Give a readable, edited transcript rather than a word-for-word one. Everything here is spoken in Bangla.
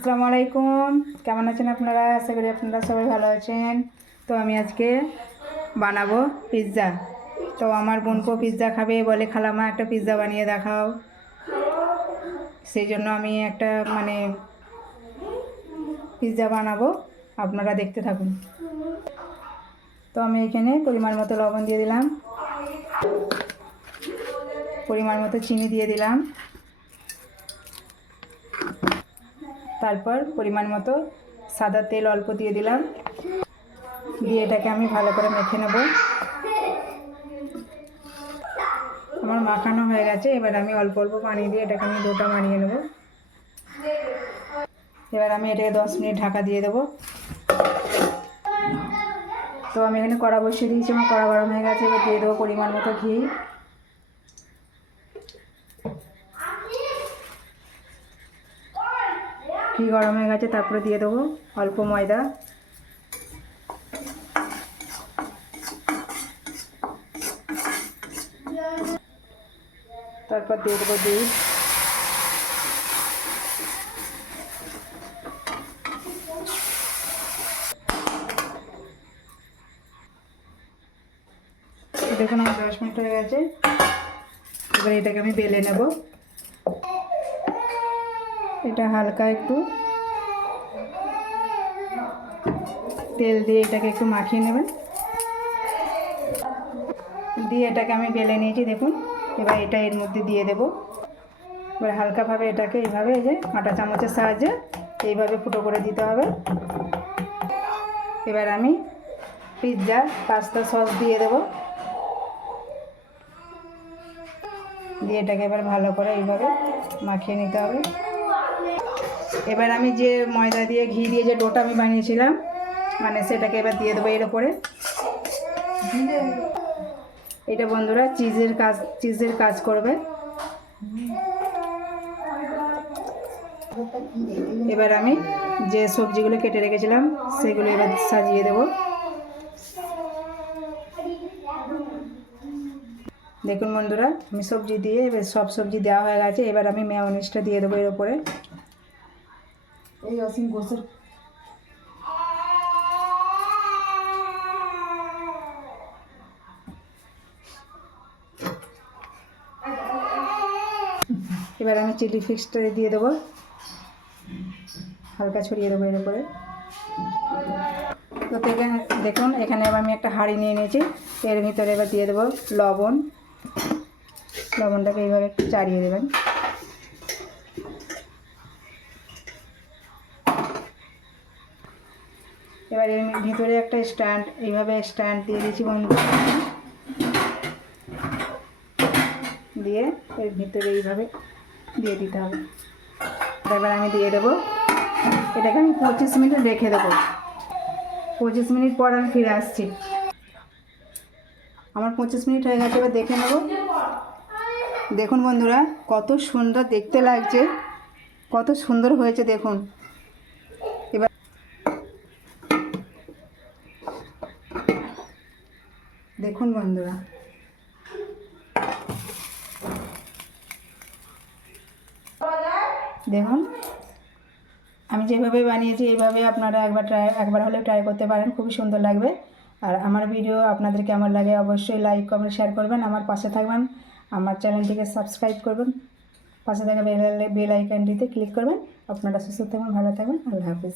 আসসালামু আলাইকুম, কেমন আছেন আপনারা? আশা করি আপনারা সবাই ভালো আছেন। তো আমি আজকে বানাবো পিৎজা। তো আমার বোনকেও পিৎজা খাবে বলে, খালামা একটা পিৎজা বানিয়ে দেখাও। সেই জন্য আমি একটা পিৎজা বানাবো, আপনারা দেখতে থাকুন। তো আমি এখানে পরিমাণ মতো লবণ দিয়ে দিলাম, পরিমাণ মতো চিনি দিয়ে দিলাম, তারপর পরিমাণ মতো সাদা তেল অল্প দিয়ে দিলাম, দিয়ে এটাকে আমি ভালো করে মেখে নেব। আমার মাখানো হয়ে গেছে, এবার আমি অল্প অল্প পানি দিয়ে এটাকে আমি ডোটা বানিয়ে নেব। এবার আমি এটাকে 10 মিনিট ঢাকা দিয়ে দেবো। তো আমি এখানে কড়া বসিয়ে দিয়েছি, আমার কড়া গরম হয়ে গেছে। এবার দিয়ে দেবো পরিমাণ মতো ঘি, ঘি গরম হয়ে গেছে। তারপরে দিয়ে দেবো অল্প ময়দা, তারপর দিয়ে দেবো দুধ, দেখুন আমার 10 মিনিট হয়ে গেছে। এবার এটাকে আমি বেলে নেব। এটা হালকা একটু তেল দিয়ে এটাকে একটু মাখিয়ে নেবেন, দিয়ে এটাকে আমি বেলে নিয়েছি দেখুন। এবার এটা এর মধ্যে দিয়ে দেব। এবার হালকাভাবে এটাকে এইভাবে, এই যে আটা চামচের সাহায্যে এইভাবে ফুটো করে দিতে হবে। এবার আমি পিৎজা পাস্তা সস দিয়ে দেব, দিয়ে এটাকে এবার ভালো করে এইভাবে মাখিয়ে নিতে হবে। এবার আমি যে ময়দা দিয়ে ঘি দিয়ে যে ডোটা আমি বানিয়েছিলাম, সেটাকে এবার দিয়ে দেবো এর ওপরে। এটা বন্ধুরা চিজের কাজ করবে। এবার আমি যে সবজিগুলো কেটে রেখেছিলাম সেগুলো এবার সাজিয়ে দেব। দেখুন বন্ধুরা, আমি সবজি দিয়ে এবার সব সবজি দেওয়া হয়ে গেছে। এবার আমি মেয়োনিজটা দিয়ে দেবো এর ওপরে। এই অসীম গোসের এবার আমি চিলি ফ্লেক্সটা দিয়ে দেবো, হালকা ছড়িয়ে দেবো এর উপরে। তো দেখুন এখানে এবার আমি একটা হাঁড়ি নিয়ে নিয়েছি, এর ভিতরে এবার দিয়ে দেবো লবণটাকে এইভাবে একটু চাড়িয়ে দেবেন। এবার এর ভিতরে একটা এইভাবে স্ট্যান্ড দিয়ে দিয়েছি বন্ধু, দিয়ে এর ভিতরে এইভাবে দিয়ে দিতে হবে। এবার আমি দিয়ে দেবো, এটাকে আমি 25 মিনিট রেখে দেবো। 25 মিনিট পর আমি ফিরে আসছি। আমার 25 মিনিট হয়ে গেছে, এবার দেখে নেব। দেখুন বন্ধুরা, কত সুন্দর দেখতে লাগছে, কত সুন্দর হয়েছে দেখুন। এবার দেখুন বন্ধুরা, দেখুন আমি যেভাবে বানিয়েছি এইভাবে আপনারা একবার হলে ট্রাই করতে পারেন, খুবই সুন্দর লাগবে। আর আমার ভিডিও আপনাদের কেমন লাগে অবশ্যই লাইক কমেন্ট শেয়ার করবেন, আমার পাশে থাকবেন, আমার চ্যানেলটিকে সাবস্ক্রাইব করবেন, পাশে থাকা বেল আইকনটিতে ক্লিক করবেন। আপনারা সুস্থ থাকবেন, ভালো থাকবেন। আল্লাহ হাফিজ।